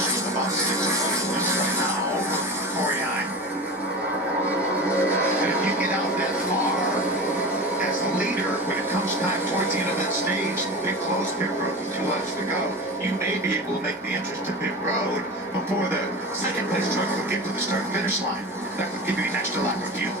pushing with about 6 points right now over Corey Hine. And if you get out that far as the leader, when it comes time towards the end of that stage, big close pit road with 2 laps to go, you may be able to make the entrance to pit road before the second place truck will get to the start and finish line. That would give you an extra lap of fuel.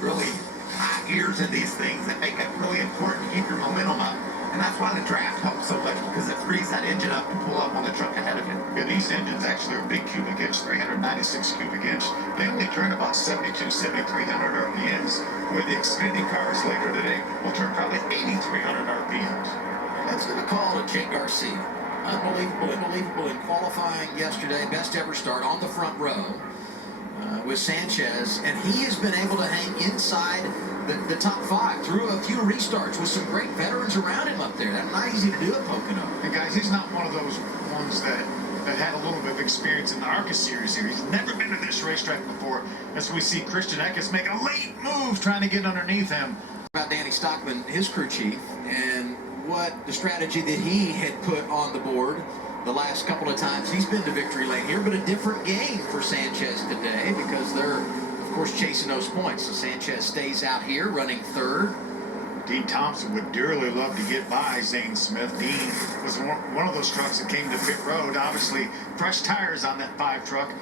Really high gears in these things that make it really important to keep your momentum up. And that's why the draft helps so much, because it frees that engine up to pull up on the truck ahead of you. And these engines actually are big cubic inch, 396 cubic inch. They only turn about 7,300 RPMs, where the Xfinity cars later today will turn probably 8,300 RPMs. That's going to call to Jake Garcia. Unbelievable in qualifying yesterday. Best ever start on the front row. With Sanchez, and he has been able to hang inside the top 5 through a few restarts with some great veterans around him up there. That's not easy to do at Pocono. And guys, he's not one of those ones that had a little bit of experience in the ARCA series here. He's never been to this racetrack before. As we see Christian Eckes make a late move trying to get underneath him. About Danny Stockman, his crew chief, and what the strategy that he had put on the board the last couple of times he's been to victory lane here, but a different game for Sanchez today because they're, of course, chasing those points. So Sanchez stays out here running 3rd. Dean Thompson would dearly love to get by Zane Smith. Dean was one of those trucks that came to pit road. Obviously, fresh tires on that 5 truck.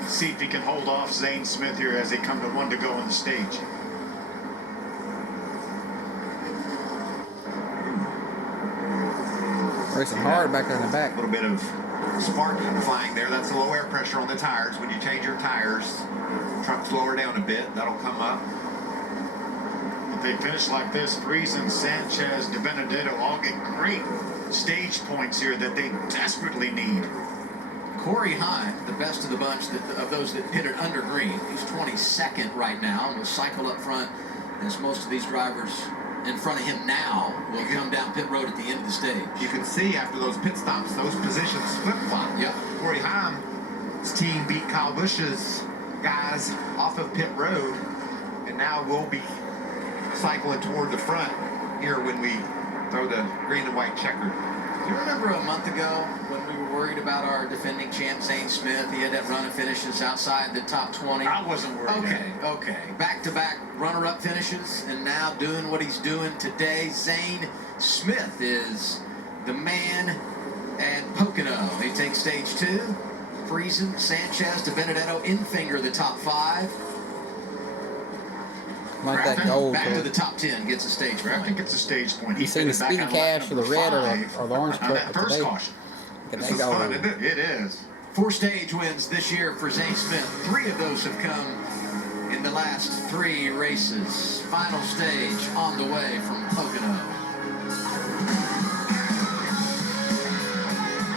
Let's see if he can hold off Zane Smith here as they come to 1 to go on the stage. Racing hard back there in the back. A little bit of spark flying there. That's the low air pressure on the tires. When you change your tires, trucks lower down a bit. That'll come up. If they finish like this, Friesen, Sanchez, DiBenedetto all get great stage points here that they desperately need. Corey Hine, the best of the bunch of those that pitted under green. He's 22nd right now and will cycle up front as most of these drivers in front of him now will come down pit road at the end of the stage. You can see after those pit stops, those positions flip-flop. Yep. Corey Hine's team beat Kyle Busch's guys off of pit road, and now we'll be cycling toward the front here when we throw the green and white checker. Do you remember a month ago when we were worried about our defending champ Zane Smith? He had that run of finishes outside the top 20. I wasn't worried. Okay. Back-to-back runner-up finishes, and now doing what he's doing today. Zane Smith is the man at Pocono. He takes stage 2. Friesen, Sanchez, DiBenedetto, Infinger, the top 5. Like that gold. Back to the top 10 gets a stage point. I think it's a stage point. You seen the speed cash for the red or the orange truck that first today? caution. This is fun, isn't it? It is. 4 stage wins this year for Zane Smith. 3 of those have come in the last 3 races. Final stage on the way from Pocono.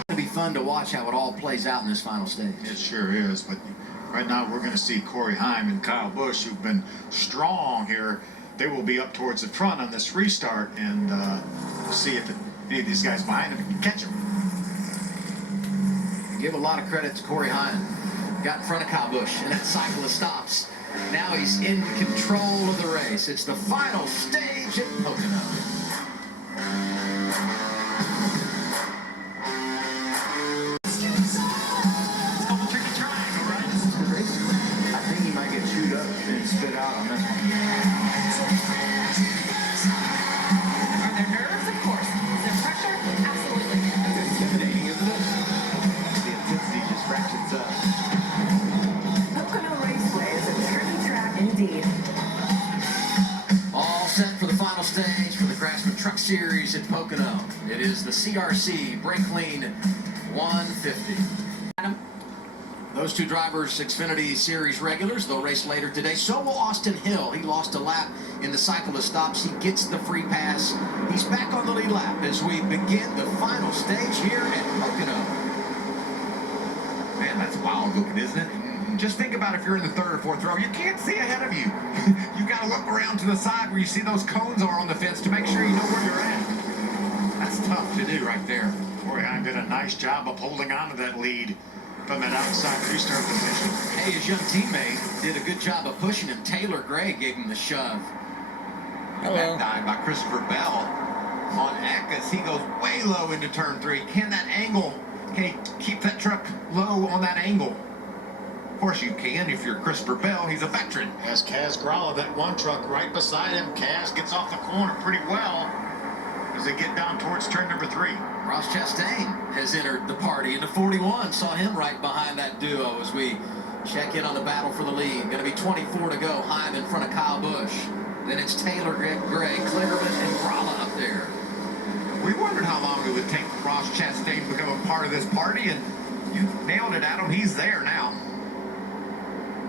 It'll be fun to watch how it all plays out in this final stage. It sure is, but right now we're going to see Corey Hine and Kyle Busch, who've been strong here. They will be up towards the front on this restart, and we'll see if any of these guys behind them can catch them. Give a lot of credit to Corey Hine. Got in front of Kyle Busch, and that cyclist stops. Now he's in control of the race. It's the final stage at Pocono. I think he might get chewed up and spit out on this one. Are there nerves? Of course. Is there pressure? Absolutely. That's intimidating, isn't it? The intensity just ratchets up. Pocono Raceway is a tricky track indeed. All set for the final stage for the Craftsman Truck Series at Pocono. It is the CRC Brake Clean 150. Those 2 drivers, Xfinity Series regulars, they'll race later today. So will Austin Hill. He lost a lap in the cyclist stops. He gets the free pass. He's back on the lead lap as we begin the final stage here at Pocono. Man, that's wild looking, isn't it? Just think about if you're in the 3rd or 4th row, you can't see ahead of you. You got to look around to the side where you see those cones are on the fence to make sure you know where you're at. That's tough to do right there. Corey Hine did a nice job of holding on to that lead from that outside restart position. Hey, his young teammate did a good job of pushing him. Taylor Gray gave him the shove Hello. That dive by Christopher Bell on Eckes. He goes way low into turn 3. Can that angle, can he keep that truck low on that angle? Of course you can if you're Christopher Bell. He's a veteran. As Kaz Gralla, that one truck right beside him. Kaz gets off the corner pretty well as they get down towards turn number 3. Ross Chastain has entered the party into 41. Saw him right behind that duo as we check in on the battle for the lead. Going to be 24 to go. Heim in front of Kyle Busch. Then it's Taylor, Gray, Kligerman, and Gralla up there. We wondered how long it would take Ross Chastain to become a part of this party, and you nailed it, Adam. He's there now.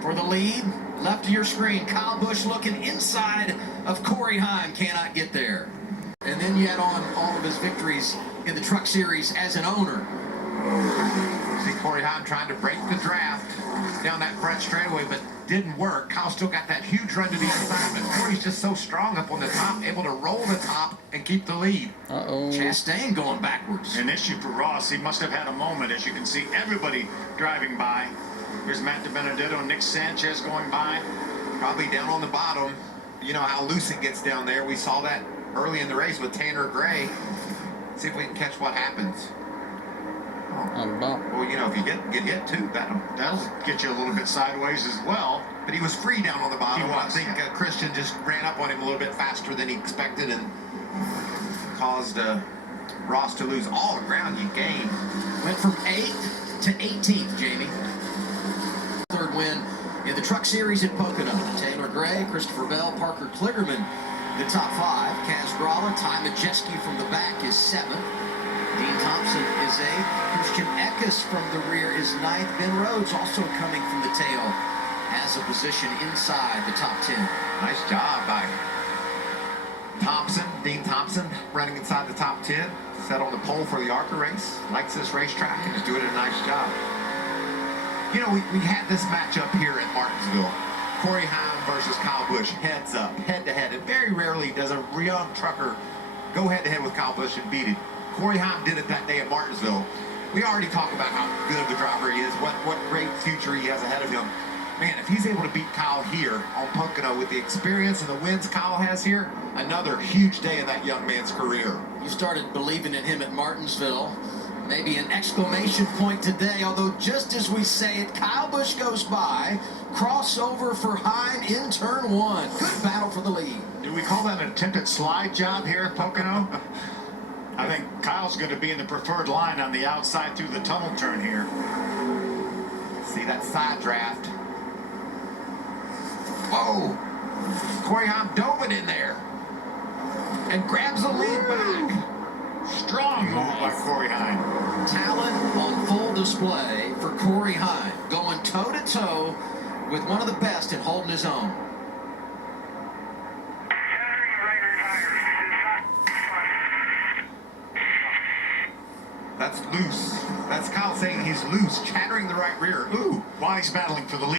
For the lead, left of your screen, Kyle Busch looking inside of Corey Heim. Cannot get there. And then you add on all of his victories in the Truck Series as an owner. See Corey Heim trying to break the draft down that front straightaway, but didn't work. Kyle still got that huge run to the inside, but Corey's just so strong up on the top, able to roll the top and keep the lead. Uh-oh. Chastain going backwards. An issue for Ross. He must have had a moment, as you can see everybody driving by. Here's Matt DiBenedetto, Nick Sanchez going by. Probably down on the bottom. You know how loose it gets down there. We saw that early in the race with Tanner Gray. See if we can catch what happens. Bump. Well, you know, if you get hit too, that'll Get you a little bit sideways as well. But he was free down on the bottom. He was, I think Christian just ran up on him a little bit faster than he expected and caused Ross to lose all the ground you gained. Went from 8th to 18th, Jamie. Third win in the Truck Series at Pocono. Taylor Gray, Christopher Bell, Parker Kligerman, the top 5. Kaz Gralla, Ty Majeski from the back is 7th. Dean Thompson is 8th. Christian Eckes from the rear is 9th. Ben Rhodes also coming from the tail has a position inside the top 10. Nice job by Thompson, Dean Thompson, running inside the top 10. Set on the pole for the ARCA race. Likes this racetrack and is doing a nice job. You know, we had this matchup here at Martinsville. Corey Heim versus Kyle Busch, heads up, head-to-head. And very rarely does a young trucker go head-to-head with Kyle Busch and beat him. Corey Heim did it that day at Martinsville. We already talked about how good of a driver he is, what great future he has ahead of him. Man, if he's able to beat Kyle here on Pocono with the experience and the wins Kyle has here, another huge day in that young man's career. You started believing in him at Martinsville. Maybe an exclamation point today, although just as we say it, Kyle Busch goes by. Crossover for Heim in turn 1. Good battle for the lead. Do we call that an attempted slide job here at Pocono? I think Kyle's going to be in the preferred line on the outside through the tunnel turn here. See that side draft. Whoa! Corey Heim dove it in there and grabs the lead back. Strong move by Corey Heim. Talent on full display for Corey Heim, going toe-to-toe with one of the best at holding his own. That's loose. That's Kyle saying he's loose, chattering the right rear. Ooh. While he's battling for the lead.